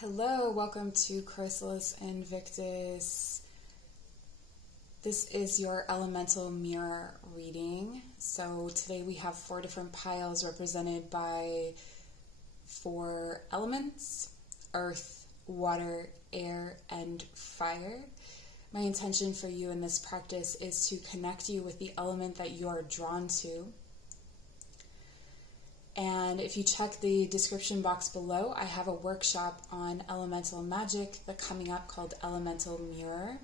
Hello, welcome to Chrysalis and Invictus. This is your elemental mirror reading. So today we have 4 different piles represented by 4 elements: earth, water, air, and fire. My intention for you in this practice is to connect you with the element that you are drawn to. And if you check the description box below, I have a workshop on elemental magic that's coming up called Elemental Mirror.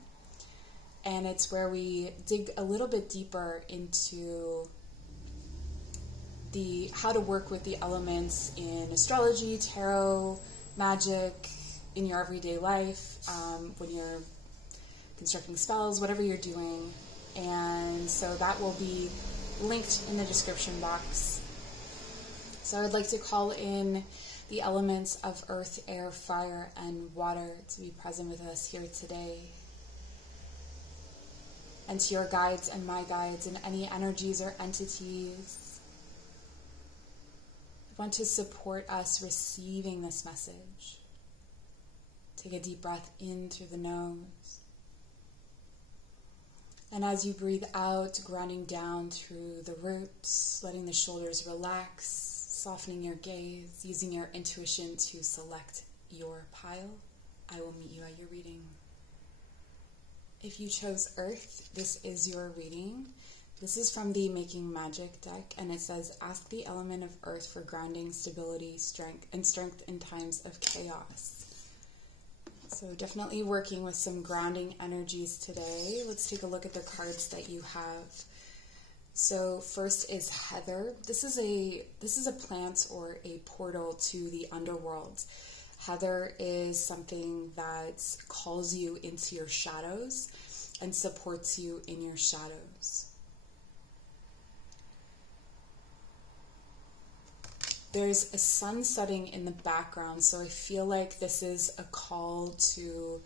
And it's where we dig a little bit deeper into how to work with the elements in astrology, tarot, magic, in your everyday life, when you're constructing spells, whatever you're doing. And so that will be linked in the description box. So I would like to call in the elements of earth, air, fire, and water to be present with us here today. And to your guides and my guides and any energies or entities that want to support us receiving this message. Take a deep breath in through the nose. And as you breathe out, grounding down through the roots, letting the shoulders relax, softening your gaze, using your intuition to select your pile. I will meet you at your reading. If you chose Earth, this is your reading. This is from the Making Magick deck, and it says, ask the element of Earth for grounding, stability, strength in times of chaos. So definitely working with some grounding energies today. Let's take a look at the cards that you have. So first is Heather. This is a plant or a portal to the underworld. Heather is something that calls you into your shadows and supports you in your shadows. There's a sun setting in the background, so I feel like this is a call to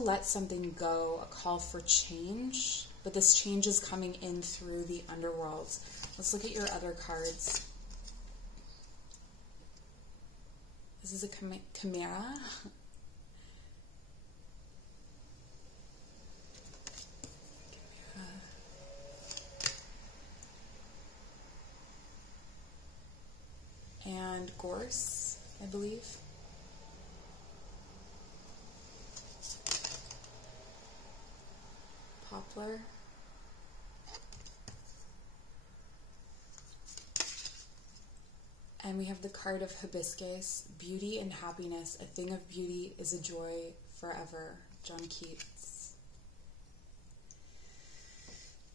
let something go, a call for change. But this change is coming in through the underworld. Let's look at your other cards. This is a chimera. And gorse, I believe. Poplar. And we have the card of hibiscus, beauty and happiness. A thing of beauty is a joy forever. John Keats.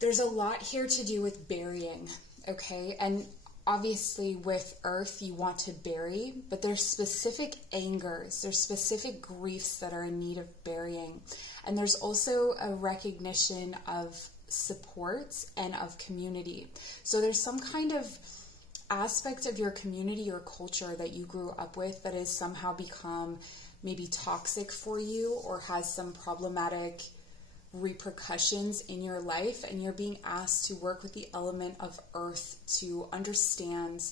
There's a lot here to do with burying, okay? And obviously with earth you want to bury, but there's specific angers, there's specific griefs that are in need of burying. And there's also a recognition of support and of community. So there's some kind of aspect of your community or culture that you grew up with that has somehow become maybe toxic for you or has some problematic repercussions in your life, and you're being asked to work with the element of earth to understand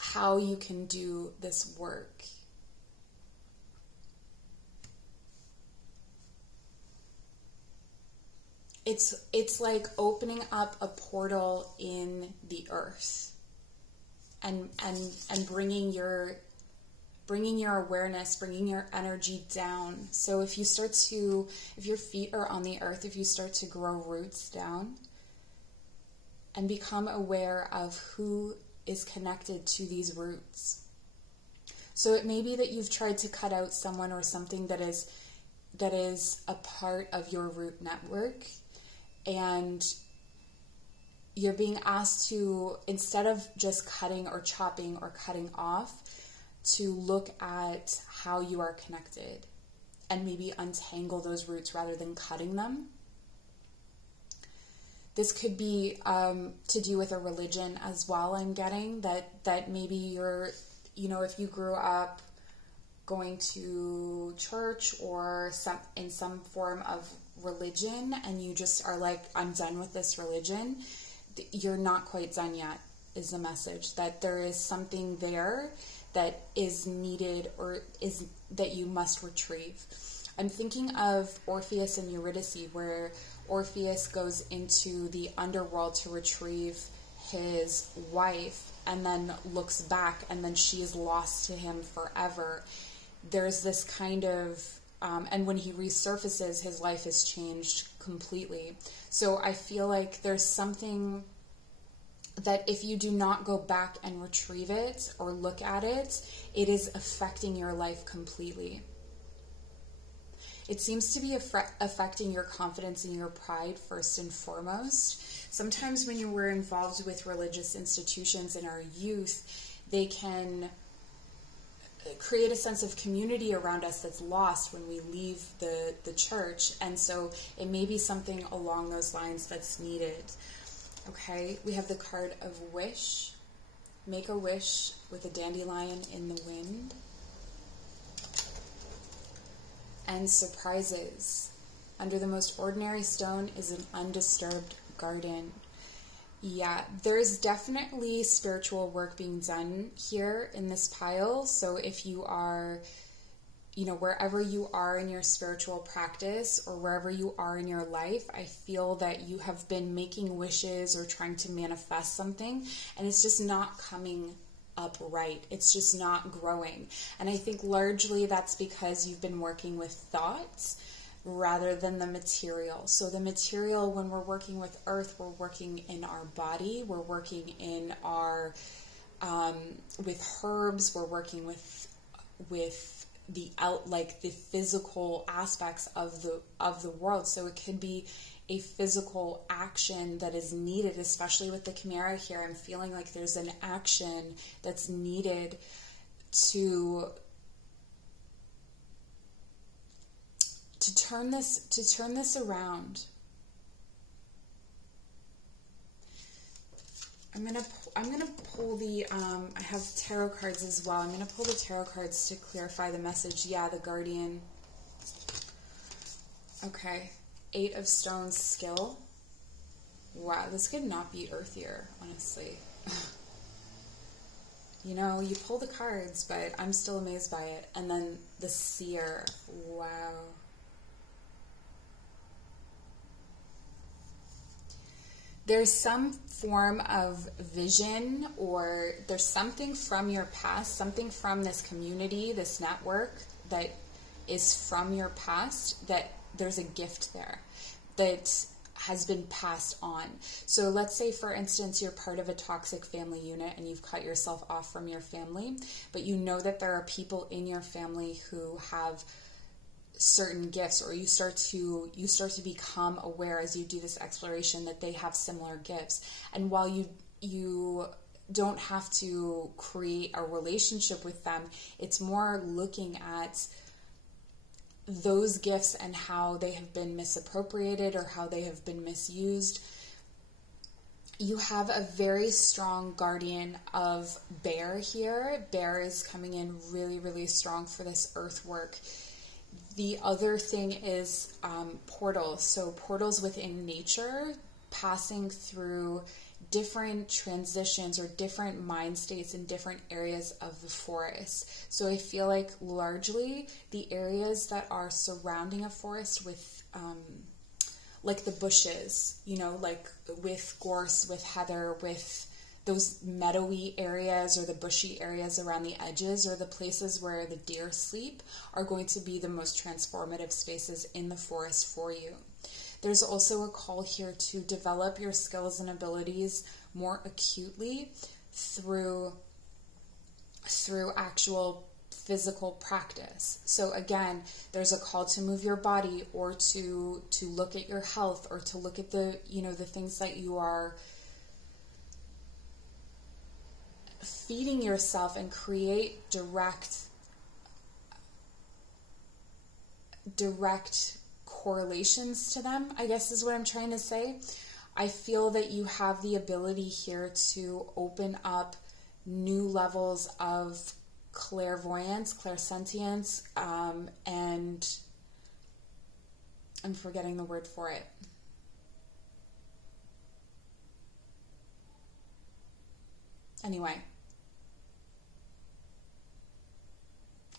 how you can do this work. It's like opening up a portal in the earth and bringing your awareness, bringing your energy down. So if your feet are on the earth, if you start to grow roots down and become aware of who is connected to these roots. So it may be that you've tried to cut out someone or something that is a part of your root network, and you're being asked to, instead of just cutting or chopping or cutting off, to look at how you are connected and maybe untangle those roots rather than cutting them. This could be to do with a religion as well. I'm getting that maybe you're, if you grew up going to church or in some form of religion and you just are like, I'm done with this religion, you're not quite done yet, is the message. That there is something there that is needed or is that you must retrieve. I'm thinking of Orpheus and Eurydice, where Orpheus goes into the underworld to retrieve his wife and then looks back, and then she is lost to him forever. There's this kind of, and when he resurfaces, his life is changed completely. So I feel like there's something that if you do not go back and retrieve it or look at it, it is affecting your life completely. It seems to be affecting your confidence and your pride first and foremost. Sometimes when you were involved with religious institutions in our youth, they can create a sense of community around us that's lost when we leave the church. And so it may be something along those lines that's needed. Okay, we have the card of wish. Make a wish with a dandelion in the wind. And surprises. Under the most ordinary stone is an undisturbed garden. Yeah, there's definitely spiritual work being done here in this pile. So if you are, wherever you are in your spiritual practice or wherever you are in your life, I feel that you have been making wishes or trying to manifest something, and it's just not coming upright. It's just not growing. And I think largely that's because you've been working with thoughts rather than the material. So the material, when we're working with earth, we're working in our body, we're working in our, with herbs, we're working with the physical aspects of the world. So it could be a physical action that is needed, especially with the Chimera here. I'm feeling like there's an action that's needed to turn this around. I'm gonna pull the I have tarot cards as well. I'm gonna pull the tarot cards to clarify the message. Yeah, the Guardian. Okay. 8 of Stones, skill. Wow, this could not be earthier, honestly. You pull the cards, but I'm still amazed by it. And then the Seer. Wow. There's some form of vision, or there's something from your past, something from this community, this network that is from your past, that there's a gift there that has been passed on. So let's say, for instance, you're part of a toxic family unit and you've cut yourself off from your family, but you know that there are people in your family who have certain gifts, or you start to become aware as you do this exploration that they have similar gifts. And while you don't have to create a relationship with them, it's more looking at those gifts and how they have been misappropriated or how they have been misused. You have a very strong guardian of bear here. Bear is coming in really, really strong for this earth work. The other thing is portals. So portals within nature, passing through different transitions or different mind states in different areas of the forest. So I feel like largely the areas that are surrounding a forest with like the bushes, like with gorse, with heather, with those meadowy areas or the bushy areas around the edges, or the places where the deer sleep, are going to be the most transformative spaces in the forest for you. There's also a call here to develop your skills and abilities more acutely through actual physical practice. So again, there's a call to move your body, or to look at your health, or to look at the things that you are feeding yourself, and create direct correlations to them, I guess is what I'm trying to say. I feel that you have the ability here to open up new levels of clairvoyance, clairsentience, and I'm forgetting the word for it. Anyway,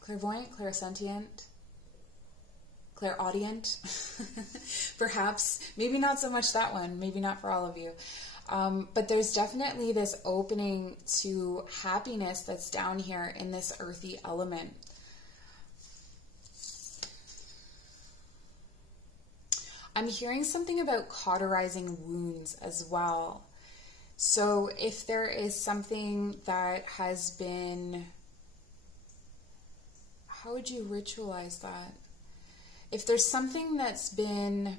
clairvoyant, clairsentient, clairaudient, perhaps. Maybe not so much that one, maybe not for all of you. But there's definitely this opening to happiness that's down here in this earthy element. I'm hearing something about cauterizing wounds as well. So if there is something that has been, how would you ritualize that? If there's something that's been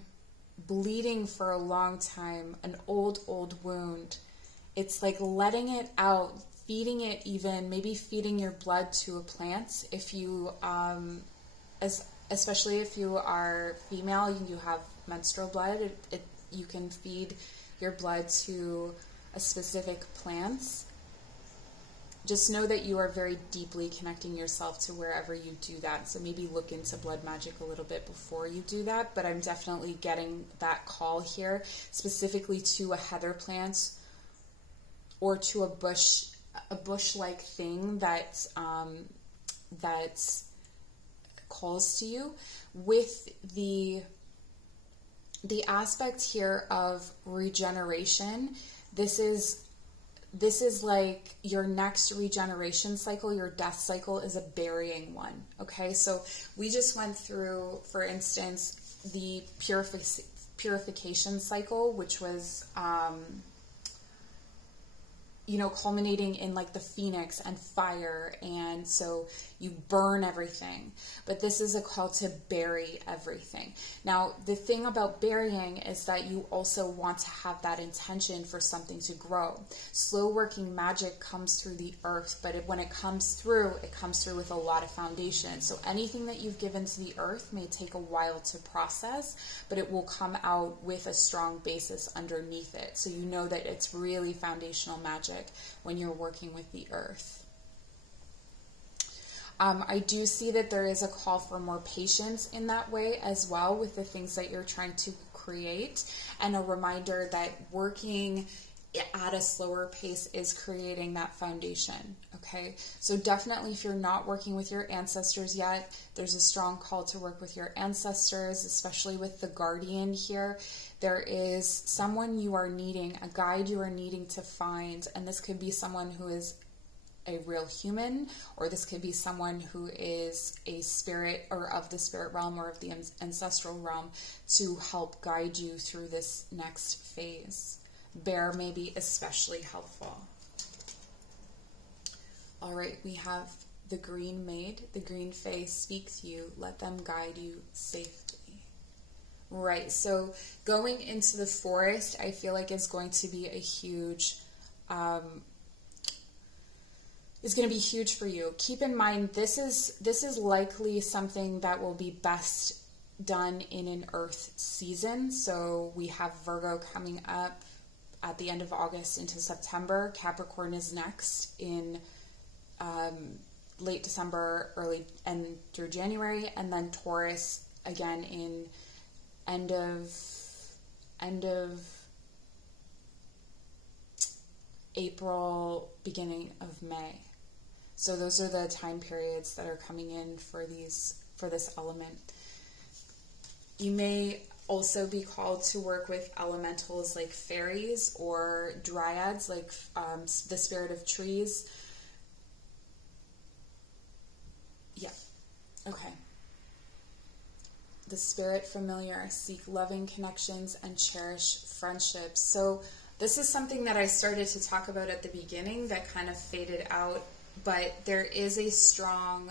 bleeding for a long time, an old wound, it's like letting it out, feeding it even, maybe feeding your blood to a plant. If you, especially if you are female, you have menstrual blood, you can feed your blood to a specific plant. Just know that you are very deeply connecting yourself to wherever you do that. So maybe look into blood magic a little bit before you do that. But I'm definitely getting that call here, specifically to a heather plant or to a bush-like thing that calls to you, with the aspect here of regeneration. This is like your next regeneration cycle. Your death cycle is a burying one. Okay, so we just went through, for instance, the purification cycle, which was culminating in like the phoenix and fire, and so you burn everything. But this is a call to bury everything. Now, the thing about burying is that you also want to have that intention for something to grow. Slow working magic comes through the earth, but when it comes through with a lot of foundation. So anything that you've given to the earth may take a while to process, but it will come out with a strong basis underneath it. So you know that it's really foundational magic when you're working with the earth. I do see that there is a call for more patience in that way as well with the things that you're trying to create, and a reminder that working at a slower pace is creating that foundation. Okay, so definitely if you're not working with your ancestors yet, there's a strong call to work with your ancestors, especially with the guardian here. There is someone you are needing, a guide you are needing to find, and this could be someone who is a real human, or this could be someone who is a spirit, or of the spirit realm, or of the ancestral realm, to help guide you through this next phase. Bear may be especially helpful. All right, we have the green maid, the green fae. Speak to you, let them guide you safely. Right, so going into the forest, I feel like it's going to be a huge is going to be huge for you. Keep in mind, this is likely something that will be best done in an earth season. So we have Virgo coming up at the end of August into September. Capricorn is next in late December, early and through January, and then Taurus again in end of April, beginning of May. So those are the time periods that are coming in for this element. You may also be called to work with elementals like fairies or dryads, like the spirit of trees. Yeah, okay. The spirit familiar, seek loving connections and cherish friendships. So this is something that I started to talk about at the beginning that kind of faded out, but there is a strong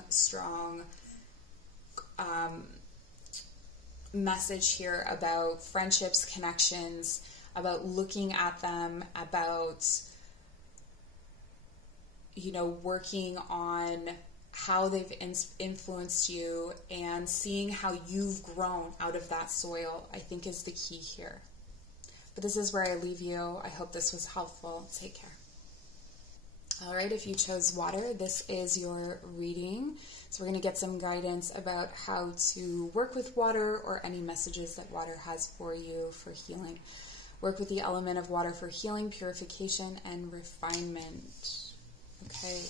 message here about friendships, connections, about looking at them, about, working on how they've influenced you and seeing how you've grown out of that soil, I think is the key here. But this is where I leave you. I hope this was helpful. Take care. All right, if you chose water, this is your reading. So we're going to get some guidance about how to work with water, or any messages that water has for you for healing. Work with the element of water for healing, purification, and refinement. Okay.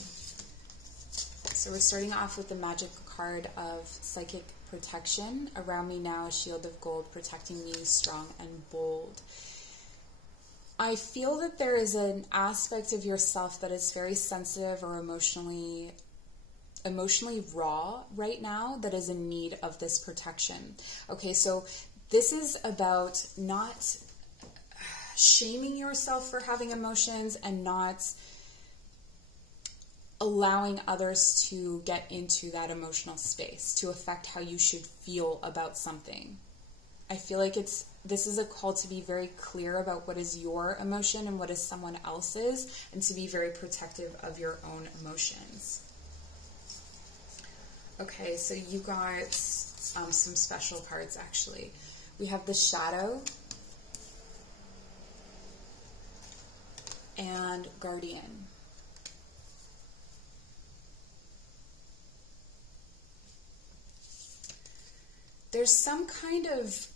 So we're starting off with the magic card of psychic protection. Around me now, a shield of gold protecting me, strong and bold. I feel that there is an aspect of yourself that is very sensitive or emotionally raw right now that is in need of this protection. Okay, so this is about not shaming yourself for having emotions and not allowing others to get into that emotional space to affect how you should feel about something. I feel like this is a call to be very clear about what is your emotion and what is someone else's, and to be very protective of your own emotions. Okay, so you got some special cards actually. We have the Shadow and Guardian. There's some kind of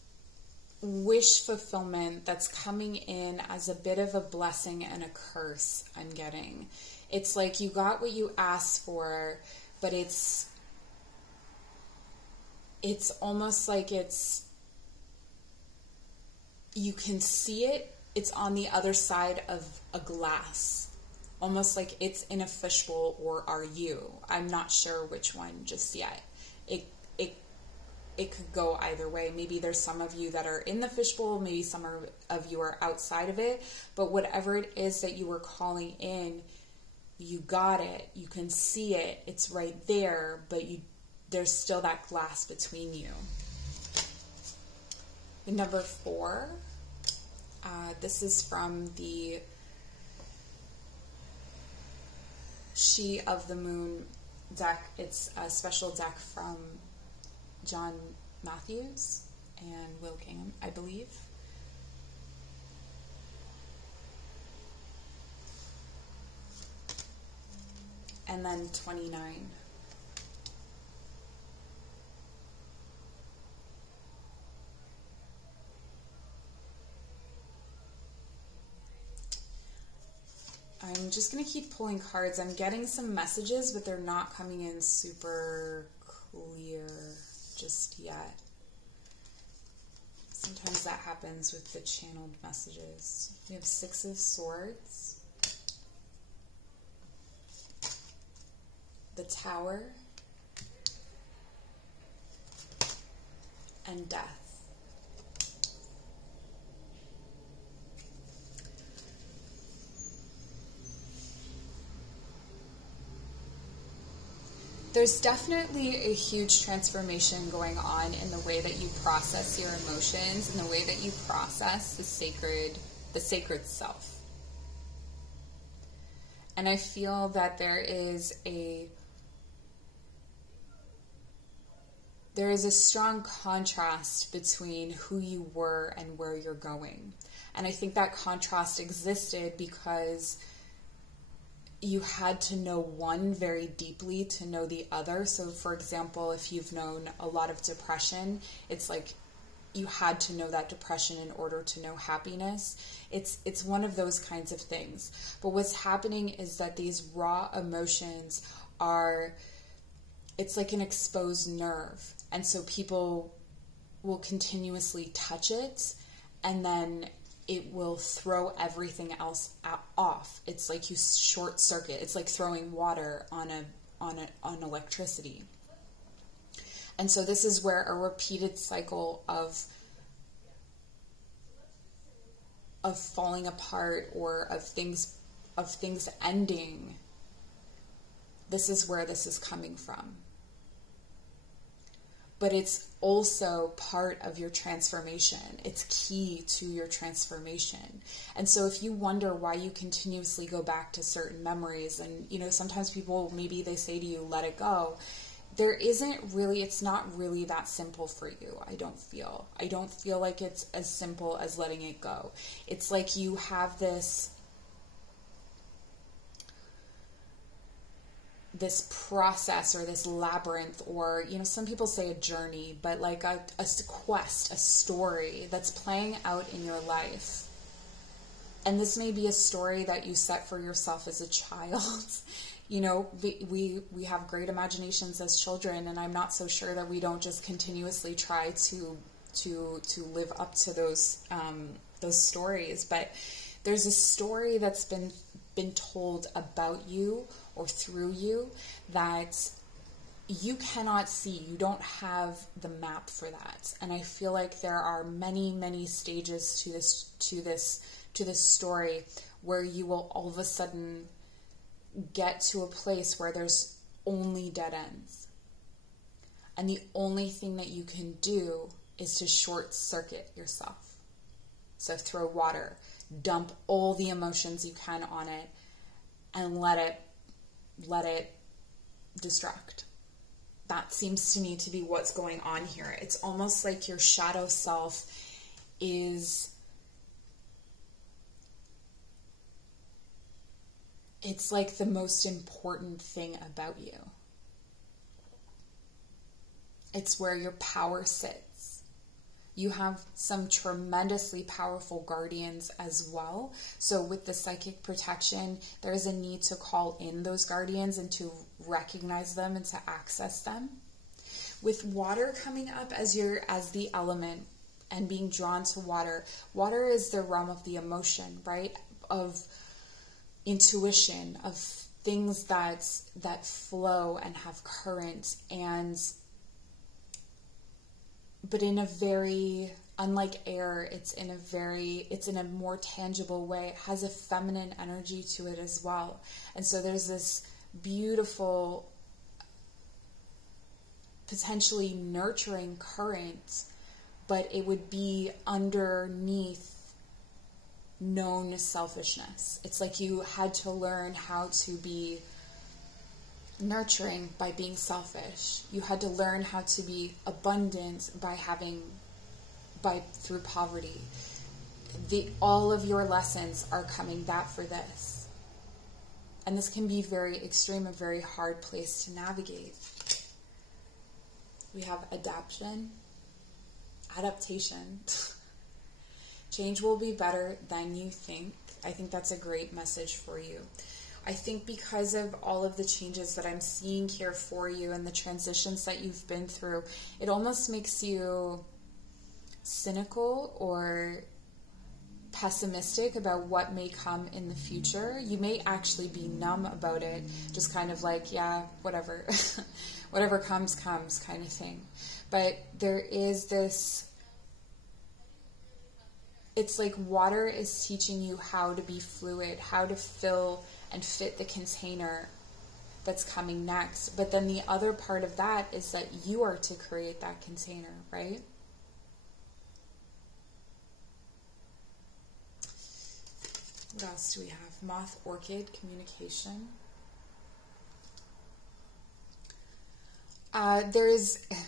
wish fulfillment that's coming in as a bit of a blessing and a curse, I'm getting. It's like you got what you asked for, but it's almost like you can see it, it's on the other side of a glass. Almost like it's in a fishbowl, or are you? I'm not sure which one just yet. It could go either way. Maybe there's some of you that are in the fishbowl, maybe some of you are outside of it, but whatever it is that you were calling in, you got it, you can see it, it's right there, but there's still that glass between you. The number 4, this is from the She of the Moon deck. It's a special deck from John Matthews and Will Kingham, I believe. And then 29. I'm just going to keep pulling cards. I'm getting some messages, but they're not coming in super clear just yet. Sometimes that happens with the channeled messages. We have 6 of Swords, the Tower, and Death. There's definitely a huge transformation going on in the way that you process your emotions and the way that you process the sacred self. And I feel that there is a strong contrast between who you were and where you're going. And I think that contrast existed because you had to know one very deeply to know the other. So for example, if you've known a lot of depression, it's like you had to know that depression in order to know happiness. It's one of those kinds of things. But what's happening is that these raw emotions it's like an exposed nerve. And so people will continuously touch it, and then it will throw everything else off. It's like you short circuit. It's like throwing water on electricity. And so this is where a repeated cycle of falling apart or of things ending. This is where this is coming from. But it's also part of your transformation. It's key to your transformation. And so if you wonder why you continuously go back to certain memories, and sometimes people, maybe they say to you, let it go. It's not really that simple for you, I don't feel like it's as simple as letting it go. It's like you have this process or this labyrinth, or some people say a journey, but like a quest, a story that's playing out in your life. And this may be a story that you set for yourself as a child. you know, we have great imaginations as children, and I'm not so sure that we don't just continuously try to live up to those stories. But there's a story that's been told about you or through you that you cannot see. You don't have the map for that. And I feel like there are many, many stages to this story where you will all of a sudden get to a place where there's only dead ends. And the only thing that you can do is to short circuit yourself. So throw water, dump all the emotions you can on it, and let it distract. That seems to me to be what's going on here. It's almost like your shadow self is, it's like the most important thing about you. It's where your power sits. You have some tremendously powerful guardians as well. So with the psychic protection, there is a need to call in those guardians and to recognize them and to access them. With water coming up as the element and being drawn to water, water is the realm of the emotion, right? Of intuition, of things that flow and have current, but in a very, unlike air, it's in a more tangible way. It has a feminine energy to it as well. And so there's this beautiful, potentially nurturing current, but it would be underneath known selfishness. It's like you had to learn how to be nurturing by being selfish. You had to learn how to be abundant through poverty. All of your lessons are coming back for this. And this can be very extreme, a very hard place to navigate. We have adaptation. Change will be better than you think. I think that's a great message for you. I think because of all of the changes that I'm seeing here for you and the transitions that you've been through, it almost makes you cynical or pessimistic about what may come in the future. You may actually be numb about it, just kind of like, yeah, whatever. Whatever comes kind of thing. But there is this, it's like water is teaching you how to be fluid, how to fill and fit the container that's coming next. But then the other part of that is that you are to create that container, right? What else do we have? Moth, orchid, communication.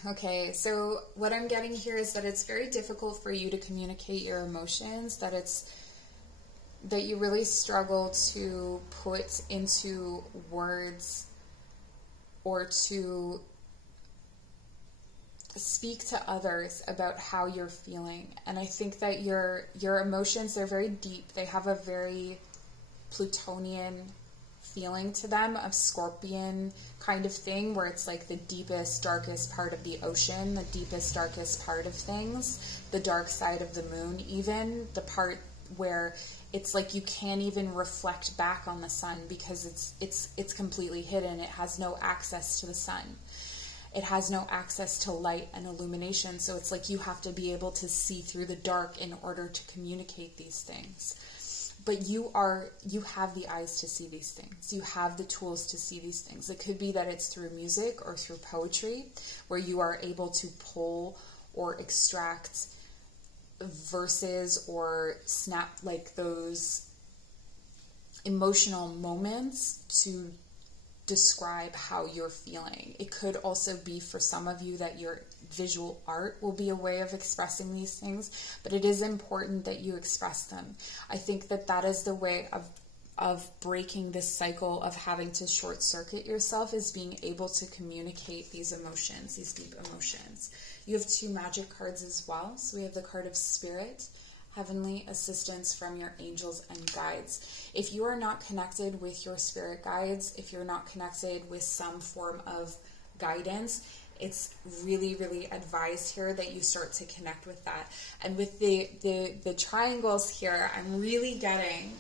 Okay, so what I'm getting here is that it's very difficult for you to communicate your emotions, that you really struggle to put into words or to speak to others about how you're feeling. And I think that your emotions, they're very deep. They have a very Plutonian feeling to them, of Scorpion kind of thing, where it's like the deepest, darkest part of the ocean, the deepest, darkest part of things, the dark side of the moon, even the part where it's like you can't even reflect back on the sun because it's completely hidden. It has no access to the sun. It has no access to light and illumination. So it's like you have to be able to see through the dark in order to communicate these things. But you have the eyes to see these things. You have the tools to see these things. It could be that it's through music or through poetry, where you are able to pull or extract verses or snap like those emotional moments to describe how you're feeling. It could also be for some of you that your visual art will be a way of expressing these things, but it is important that you express them. I think that is the way of breaking this cycle of having to short circuit yourself, is being able to communicate these emotions, these deep emotions. You have 2 magic cards as well. So we have the card of Spirit heavenly assistance from your angels and guides. If you are not connected with your spirit guides, if you're not connected with some form of guidance, it's really, really advised here that you start to connect with that. And with the triangles here, I'm really getting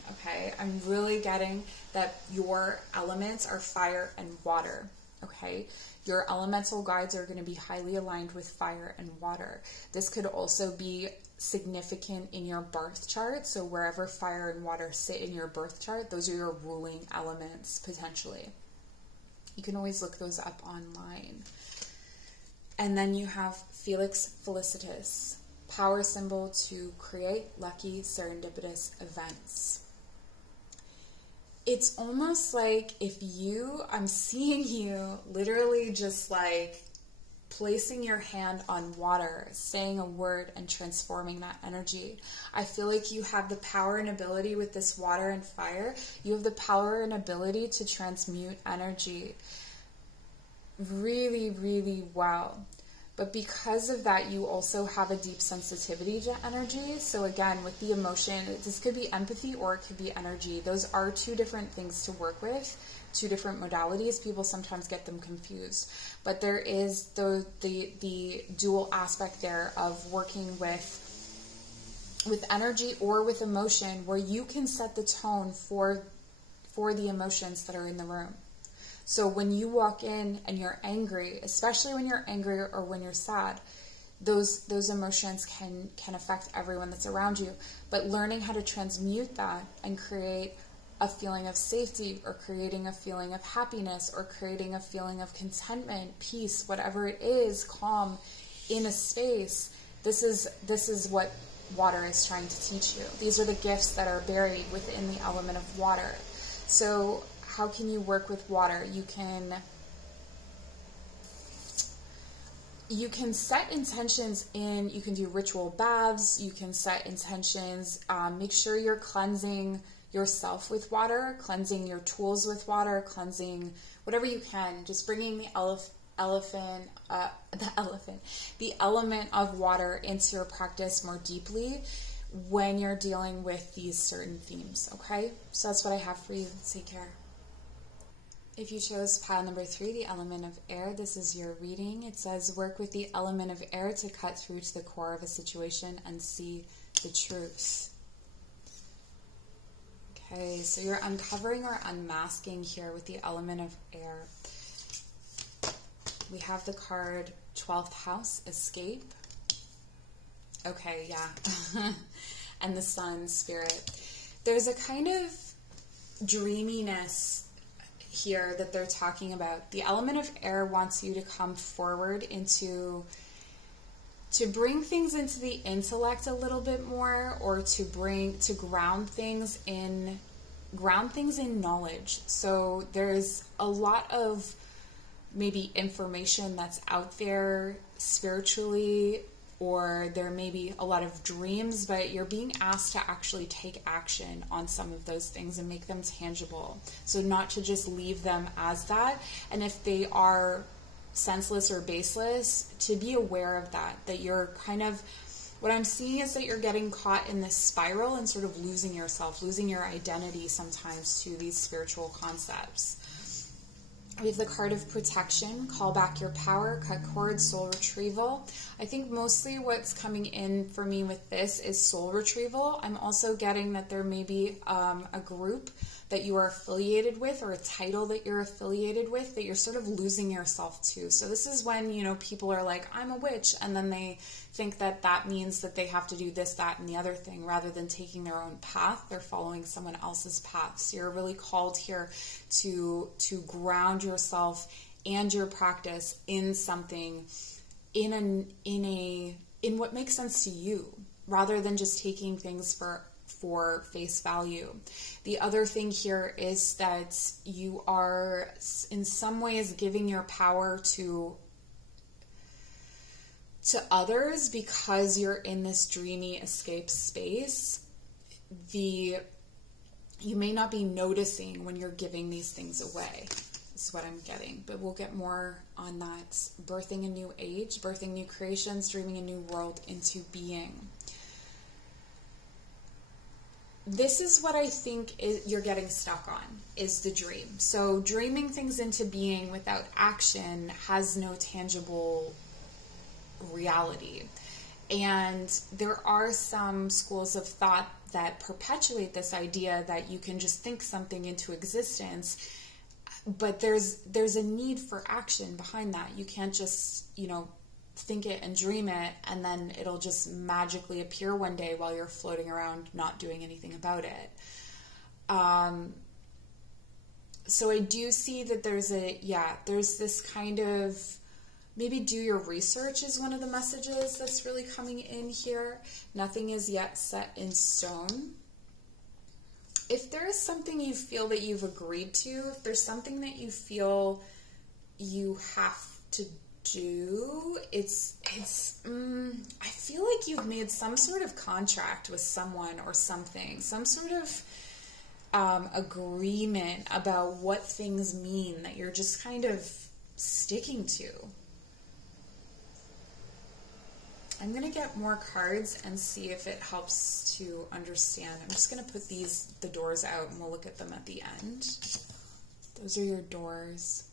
that your elements are fire and water, okay? Your elemental guides are going to be highly aligned with fire and water. This could also be significant in your birth chart. So wherever fire and water sit in your birth chart, those are your ruling elements, potentially. You can always look those up online. And then you have Felix Felicitas, power symbol to create lucky serendipitous events. It's almost like I'm seeing you literally just like placing your hand on water, saying a word and transforming that energy. I feel like you have the power and ability with this water and fire. You have the power and ability to transmute energy really, really well. But because of that, you also have a deep sensitivity to energy. So again, with the emotion, this could be empathy or it could be energy. Those are two different things to work with, two different modalities. People sometimes get them confused. But there is the dual aspect there of working with energy or with emotion, where you can set the tone for the emotions that are in the room. So when you walk in and you're angry, especially when you're angry or when you're sad, those emotions can affect everyone that's around you. But learning how to transmute that and create a feeling of safety, or creating a feeling of happiness, or creating a feeling of contentment, peace, whatever it is, calm in a space, this is what water is trying to teach you. These are the gifts that are buried within the element of water. So how can you work with water? You can set intentions you can do ritual baths, you can set intentions, make sure you're cleansing yourself with water, cleansing your tools with water, cleansing whatever you can, just bringing the element of water into your practice more deeply when you're dealing with these certain themes, okay? So that's what I have for you. Take care. If you chose pile number 3, the element of air, this is your reading. It says, work with the element of air to cut through to the core of a situation and see the truth. Okay, so you're uncovering or unmasking here with the element of air. We have the card 12th house, escape. Okay, yeah. And the sun, spirit. There's a kind of dreaminess here that they're talking about. The element of air wants you to come forward to bring things into the intellect a little bit more, or to ground things in knowledge. So there's a lot of maybe information that's out there spiritually, or there may be a lot of dreams, but you're being asked to actually take action on some of those things and make them tangible. So not to just leave them as that. And if they are senseless or baseless, to be aware of that you're kind of, what I'm seeing is that you're getting caught in this spiral and sort of losing yourself, losing your identity sometimes to these spiritual concepts. We have the card of protection, call back your power, cut cords, soul retrieval. I think mostly what's coming in for me with this is soul retrieval. I'm also getting that there may be a group that you are affiliated with, or a title that you're affiliated with, that you're sort of losing yourself to. So this is when, people are like, I'm a witch, and then they think that that means that they have to do this, that, and the other thing, rather than taking their own path. They're following someone else's path. So you're really called here to ground yourself and your practice in something, in what makes sense to you, rather than just taking things for face value. The other thing here is that you are in some ways giving your power to others because you're in this dreamy escape space. You may not be noticing when you're giving these things away, is what I'm getting, but we'll get more on that. Birthing a new age, birthing new creations, dreaming a new world into being. this is what I think you're getting stuck on, is the dream. So dreaming things into being without action has no tangible reality. And there are some schools of thought that perpetuate this idea that you can just think something into existence, but there's a need for action behind that. You can't just, think it and dream it, and then it'll just magically appear one day while you're floating around not doing anything about it. So I do see that there's this kind of, maybe do your research is one of the messages that's really coming in here. Nothing is yet set in stone. If there is something you feel that you've agreed to, if there's something that you feel you have to do, I feel like you've made some sort of contract with someone or something, some sort of agreement about what things mean that you're just kind of sticking to. I'm going to get more cards and see if it helps to understand. I'm just going to put the doors out, and we'll look at them at the end. Those are your doors.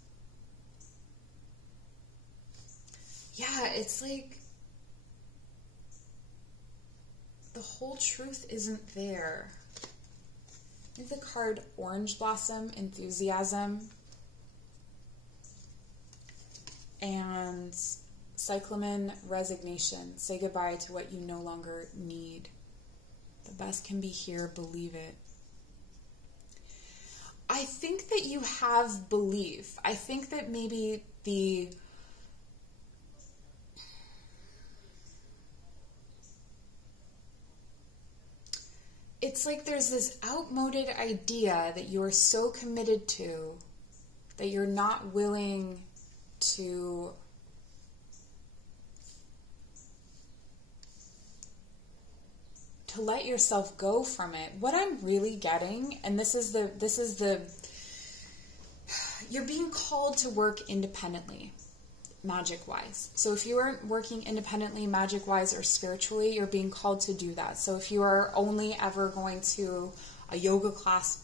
Yeah, it's like the whole truth isn't there. I think the card Orange Blossom, Enthusiasm, and Cyclamen, Resignation. Say goodbye to what you no longer need. The best can be here, believe it. I think that you have belief. I think that maybe it's like there's this outmoded idea that you are so committed to that you're not willing to let yourself go from it. What I'm really getting, and this is the you're being called to work independently, magic-wise. So if you aren't working independently, magic-wise or spiritually, you're being called to do that. So if you are only ever going to a yoga class,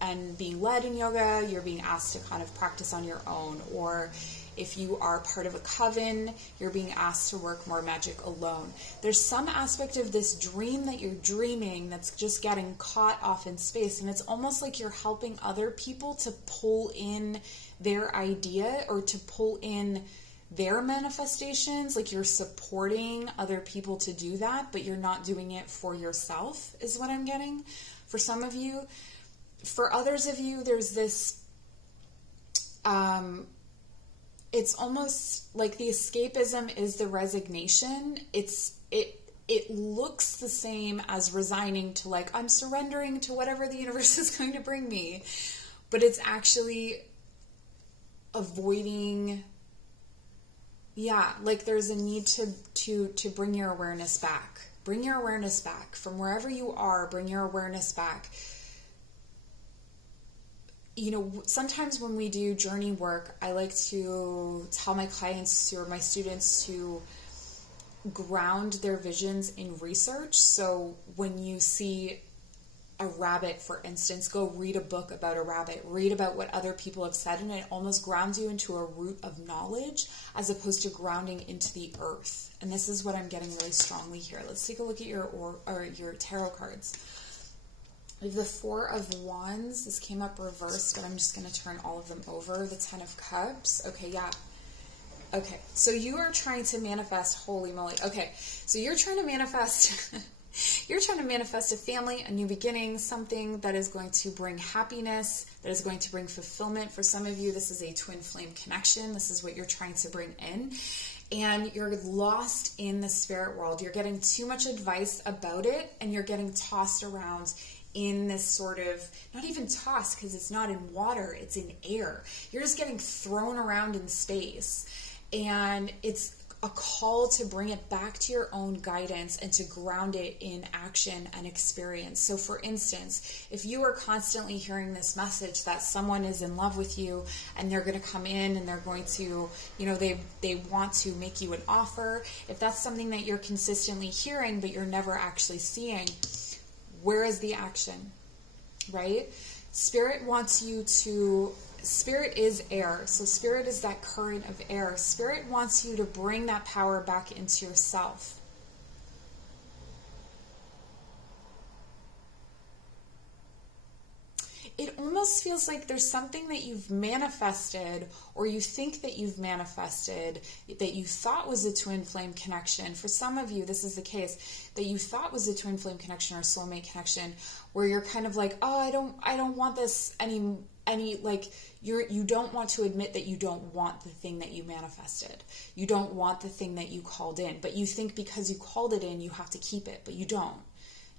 and being led in yoga, you're being asked to kind of practice on your own. Or if you are part of a coven, you're being asked to work more magic alone. There's some aspect of this dream that you're dreaming that's just getting caught off in space, and it's almost like you're helping other people to pull in their idea or to pull in their manifestations, like you're supporting other people to do that, but you're not doing it for yourself, is what I'm getting. For some of you. For others of you, there's this, it's almost like the escapism is the resignation. It looks the same as resigning to, like, I'm surrendering to whatever the universe is going to bring me, but it's actually avoiding, like there's a need to bring your awareness back. Bring your awareness back from wherever you are. Bring your awareness back. Sometimes when we do journey work, I like to tell my clients or my students to ground their visions in research. So when you see a rabbit, for instance, go read a book about a rabbit, read about what other people have said, and it almost grounds you into a root of knowledge as opposed to grounding into the earth. And this is what I'm getting really strongly here. Let's take a look at your tarot cards. We have the Four of Wands. This came up reversed, but I'm just going to turn all of them over. The Ten of Cups. Okay, yeah. Okay, so you are trying to manifest, holy moly. Okay, so you're trying to manifest, you're trying to manifest a family, a new beginning, something that is going to bring happiness, that is going to bring fulfillment. For some of you, this is a twin flame connection. This is what you're trying to bring in. And you're lost in the spirit world. You're getting too much advice about it, and you're getting tossed around in this sort of, not even tossed because it's not in water, it's in air. You're just getting thrown around in space. And it's a call to bring it back to your own guidance and to ground it in action and experience. So for instance, if you are constantly hearing this message that someone is in love with you and they're going to come in and they're going to, they want to make you an offer, if that's something that you're consistently hearing but you're never actually seeing, where is the action, right? Spirit wants you to, Spirit is air. So Spirit is that current of air. Spirit wants you to bring that power back into yourself. It almost feels like there's something that you've manifested, or you think that you've manifested, that you thought was a twin flame connection. For some of you, this is the case, that you thought was a twin flame connection or soulmate connection, where you're kind of like, oh, I don't want this any like, you don't want to admit that you don't want the thing that you manifested. You don't want the thing that you called in, but you think because you called it in, you have to keep it, but you don't.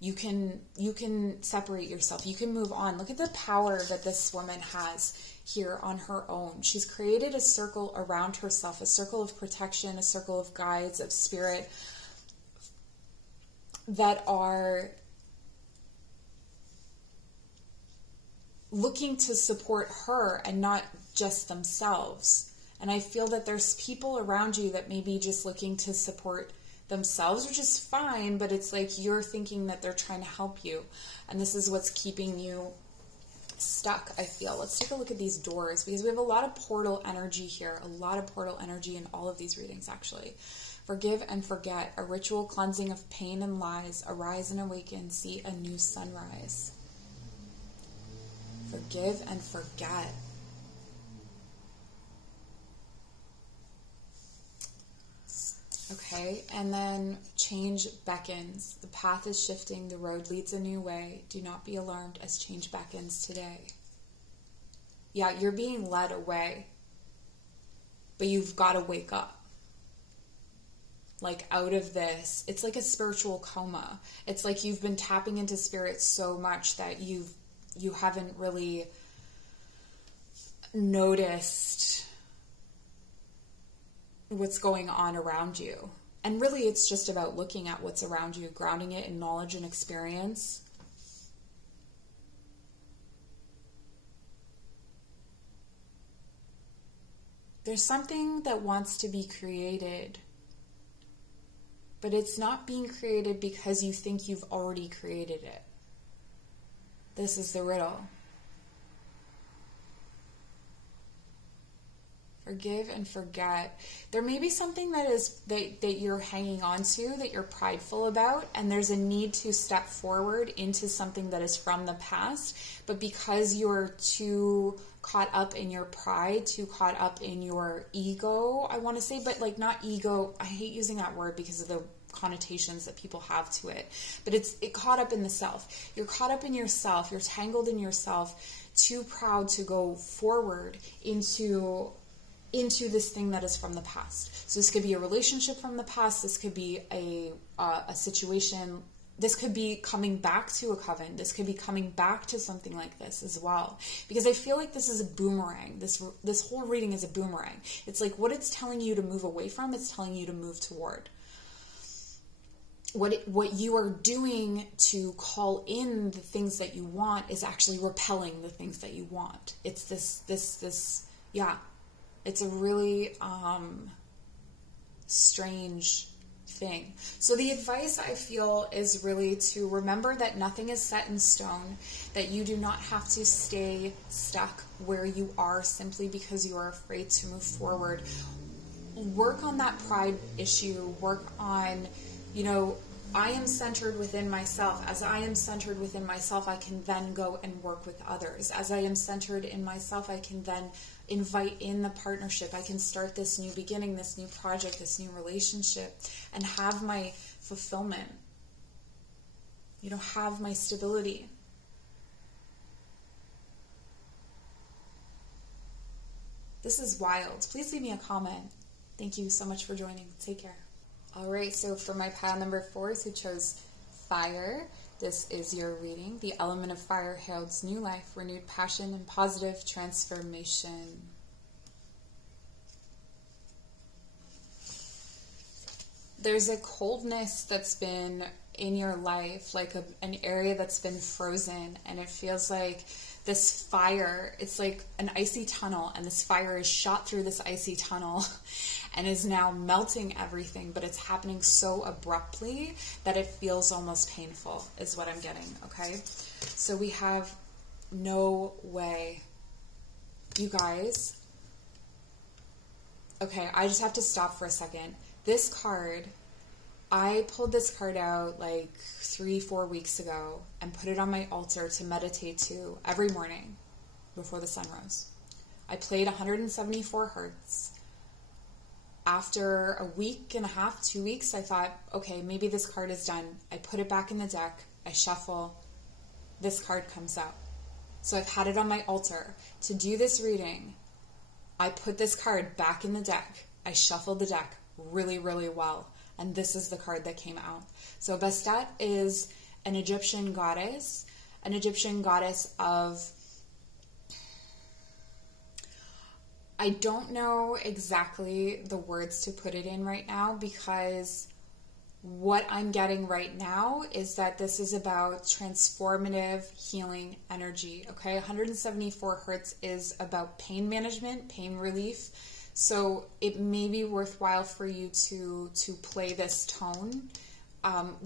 You can separate yourself. You can move on. Look at the power that this woman has here on her own. She's created a circle around herself, a circle of protection, a circle of guides, of spirit that are looking to support her and not just themselves. And I feel that there's people around you that may be just looking to support themselves, which is fine, but it's like you're thinking that they're trying to help you, and this is what's keeping you stuck, I feel. Let's take a look at these doors, because we have a lot of portal energy here, a lot of portal energy in all of these readings, actually. Forgive and forget, a ritual cleansing of pain and lies, arise and awaken, see a new sunrise. Forgive and forget. Okay, and then change beckons. The path is shifting, the road leads a new way. Do not be alarmed as change beckons today. Yeah, you're being led away, but you've got to wake up. Like out of this, it's like a spiritual coma. It's like you've been tapping into spirit so much that you haven't really noticed what's going on around you. And really it's just about looking at what's around you, grounding it in knowledge and experience. There's something that wants to be created, but it's not being created because you think you've already created it. This is the riddle. Forgive and forget. There may be something that you're hanging on to, that you're prideful about, and there's a need to step forward into something that is from the past, but because you're too caught up in your pride, too caught up in your ego, I want to say, but like not ego, I hate using that word because of the connotations that people have to it, but it caught up in the self. You're caught up in yourself, you're tangled in yourself, too proud to go forward into this thing that is from the past. So this could be a relationship from the past, this could be a situation, this could be coming back to a coven, this could be coming back to something like this as well. Because I feel like this is a boomerang. This whole reading is a boomerang. It's like what it's telling you to move away from, it's telling you to move toward. What you are doing to call in the things that you want is actually repelling the things that you want. It's this, yeah. It's a really strange thing. So the advice I feel is really to remember that nothing is set in stone, that you do not have to stay stuck where you are simply because you are afraid to move forward. Work on that pride issue. Work on, I am centered within myself. As I am centered within myself, I can then go and work with others. As I am centered in myself, I can then invite in the partnership. I can start this new beginning, this new project, this new relationship, and have my fulfillment. Have my stability. This is wild. Please leave me a comment. Thank you so much for joining. Take care. All right, so for my pile number 4s who chose fire, this is your reading. The element of fire heralds new life, renewed passion, and positive transformation. There's a coldness that's been in your life, like an area that's been frozen, and it feels like this fire, it's like an icy tunnel, and this fire is shot through this icy tunnel and is now melting everything, but it's happening so abruptly that it feels almost painful, is what I'm getting, okay? So we have no way. You guys, okay, I just have to stop for a second. This card, I pulled this card out like 3-4 weeks ago and put it on my altar to meditate to every morning before the sun rose. I played 174 hertz. After a week and a half, 2 weeks, I thought, okay, maybe this card is done. I put it back in the deck. I shuffle. This card comes out. So I've had it on my altar. To do this reading, I put this card back in the deck. I shuffled the deck really, really well. And this is the card that came out. So Bastet is an Egyptian goddess of, I don't know exactly the words to put it in right now, because what I'm getting right now is that this is about transformative healing energy, okay? 174 hertz is about pain management, pain relief. So it may be worthwhile for you to play this tone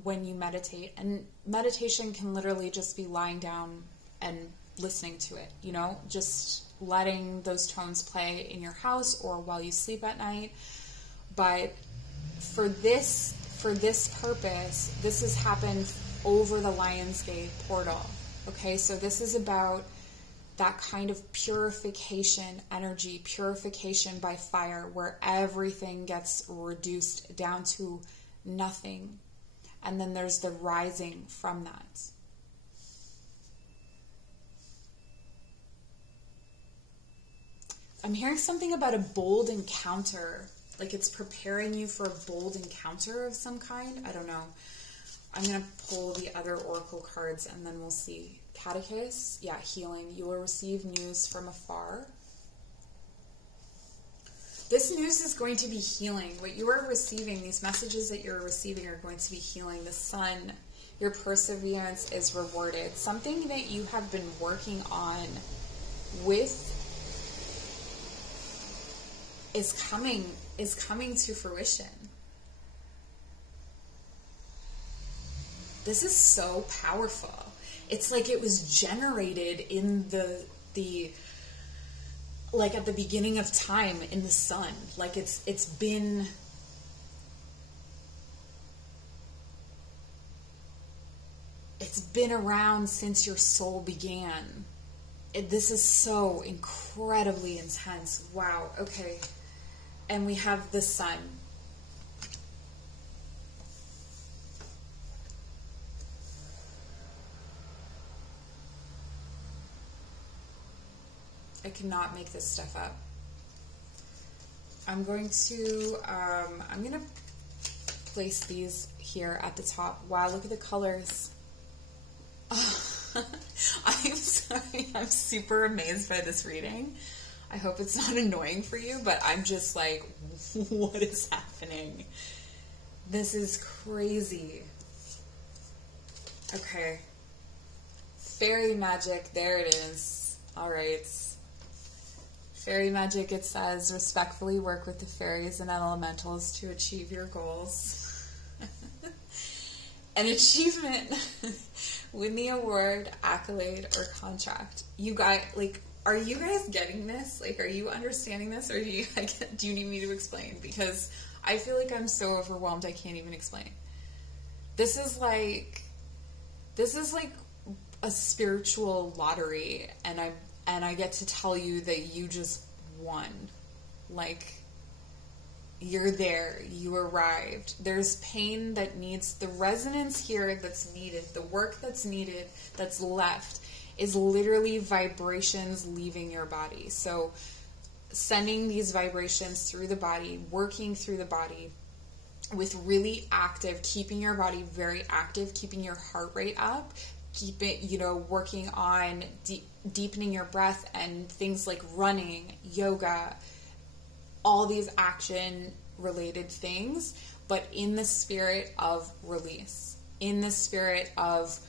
when you meditate. And meditation can literally just be lying down and listening to it, you know, just letting those tones play in your house or while you sleep at night. But for this purpose, this has happened over the Lionsgate portal. Okay, so this is about that kind of purification energy, purification by fire, where everything gets reduced down to nothing. And then there's the rising from that. I'm hearing something about a bold encounter, like it's preparing you for a bold encounter of some kind. I don't know. I'm going to pull the other oracle cards and then we'll see. Catechist, yeah, healing. You will receive news from afar. This news is going to be healing. What you are receiving, these messages that you're receiving are going to be healing. The sun, your perseverance is rewarded. Something that you have been working on with is coming to fruition. This is so powerful. It's like it was generated in the like at the beginning of time in the sun. Like it's been around since your soul began. This is so incredibly intense. Wow. Okay. And we have the sun. I cannot make this stuff up. I'm going to place these here at the top. Wow, look at the colors. I'm sorry, I'm super amazed by this reading. I hope it's not annoying for you, but I'm just like, what is happening? This is crazy. Okay. Fairy magic, there it is. All right. Fairy magic, it says, respectfully work with the fairies and elementals to achieve your goals. An achievement, win the award, accolade, or contract. You guys, like, are you guys getting this? Like, are you understanding this? Or do you need me to explain? Because I feel like I'm so overwhelmed I can't even explain. This is like a spiritual lottery, and I get to tell you that you just won. Like, you're there, you arrived. There's pain that needs, the resonance here that's needed, the work that's needed, that's left, is literally vibrations leaving your body. So sending these vibrations through the body, working through the body with really active, keeping your body very active, keeping your heart rate up, keep it, working on deepening your breath and things like running, yoga, all these action related things, but in the spirit of release. in the spirit of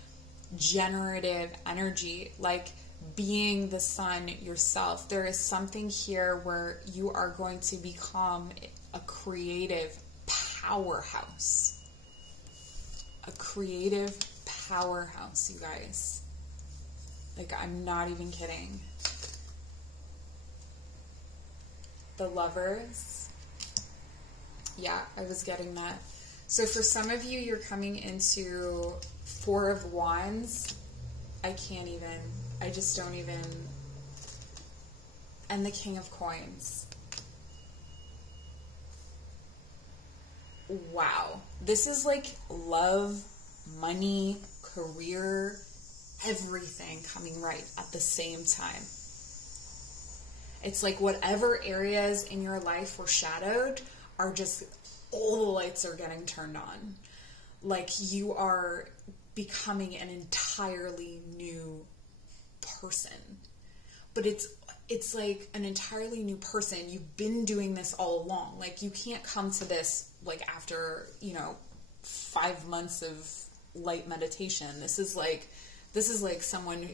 generative energy, like being the sun yourself. There is something here where you are going to become a creative powerhouse. A creative powerhouse, you guys. Like, I'm not even kidding. The Lovers. Yeah, I was getting that. So for some of you, you're coming into Four of Wands. I can't even. I just don't even. And the King of Coins. Wow. This is like love, money, career, everything coming right at the same time. It's like whatever areas in your life were shadowed are just, all the lights are getting turned on. Like you are becoming an entirely new person. But it's like an entirely new person. You've been doing this all along. Like you can't come to this like after, 5 months of light meditation. This is like someone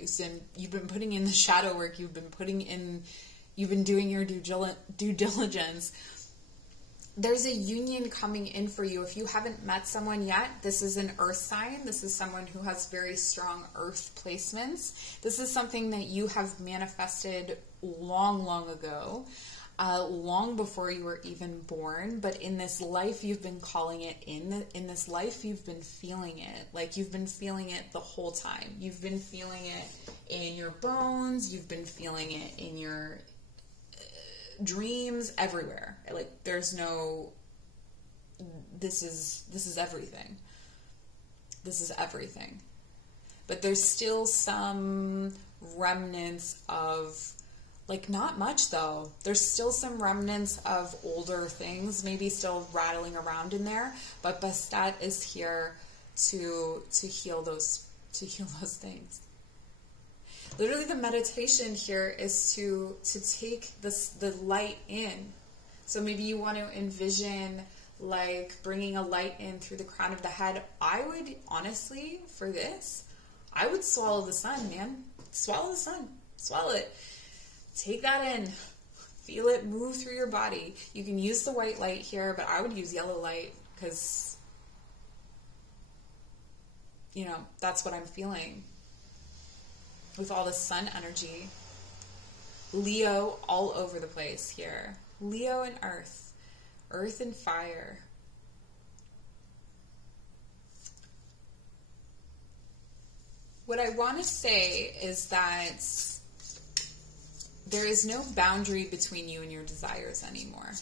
you've been putting in the shadow work, you've been doing your due diligence. There's a union coming in for you. If you haven't met someone yet, this is an earth sign. This is someone who has very strong earth placements. This is something that you have manifested long, long ago, long before you were even born. But in this life, you've been calling it in. In this life, you've been feeling it. Like you've been feeling it the whole time. You've been feeling it in your bones. You've been feeling it in your dreams, everywhere. Like there's no, this is everything. This is everything. But there's still some remnants of, like not much though. There's still some remnants of older things, maybe still rattling around in there. But Bastet is here to heal those things. Literally, the meditation here is to take the light in. So maybe you want to envision like bringing a light in through the crown of the head. I would honestly, for this, I would swallow the sun, man. Swallow the sun. Swallow it. Take that in. Feel it move through your body. You can use the white light here, but I would use yellow light because, that's what I'm feeling. With all the sun energy. Leo all over the place here. Leo and earth. Earth and fire. What I want to say is that there is no boundary between you and your desires anymore.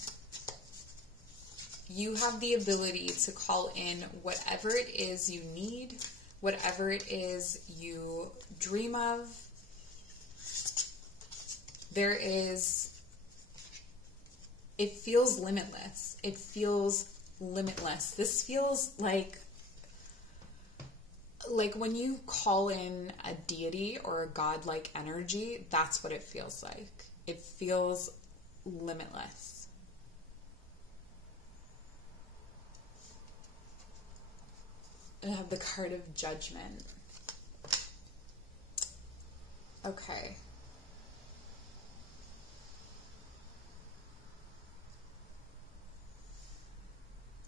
You have the ability to call in whatever it is you need, whatever it is you dream of. It feels limitless. It feels limitless. This feels like when you call in a deity or a godlike energy, that's what it feels like. It feels limitless. I have the card of Judgment. Okay.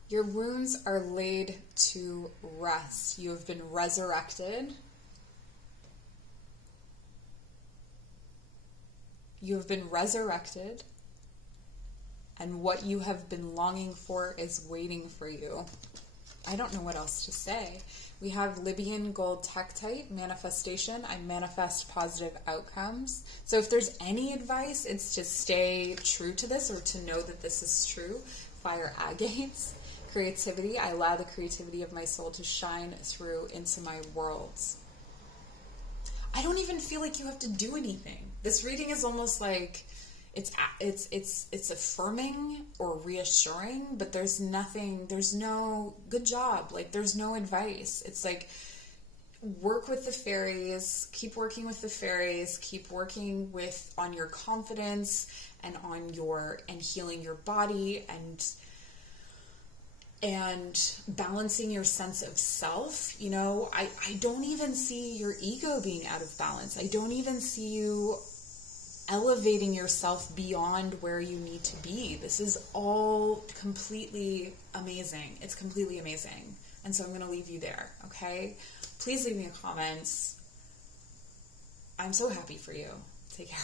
Your wounds are laid to rest. You have been resurrected. You have been resurrected. And what you have been longing for is waiting for you. I don't know what else to say. We have Libyan Gold Tektite Manifestation. I manifest positive outcomes. So if there's any advice, it's to stay true to this or to know that this is true. Fire Agates. Creativity. I allow the creativity of my soul to shine through into my worlds. I don't even feel like you have to do anything. This reading is almost like it's affirming or reassuring, but there's no good job. Like there's no advice. It's like work with the fairies, keep working with the fairies, keep working on your confidence and healing your body and and balancing your sense of self. You know, I don't even see your ego being out of balance. I don't even see you elevating yourself beyond where you need to be. This is all completely amazing. It's completely amazing. And so I'm going to leave you there, okay? Please leave me a comment. I'm so happy for you. Take care.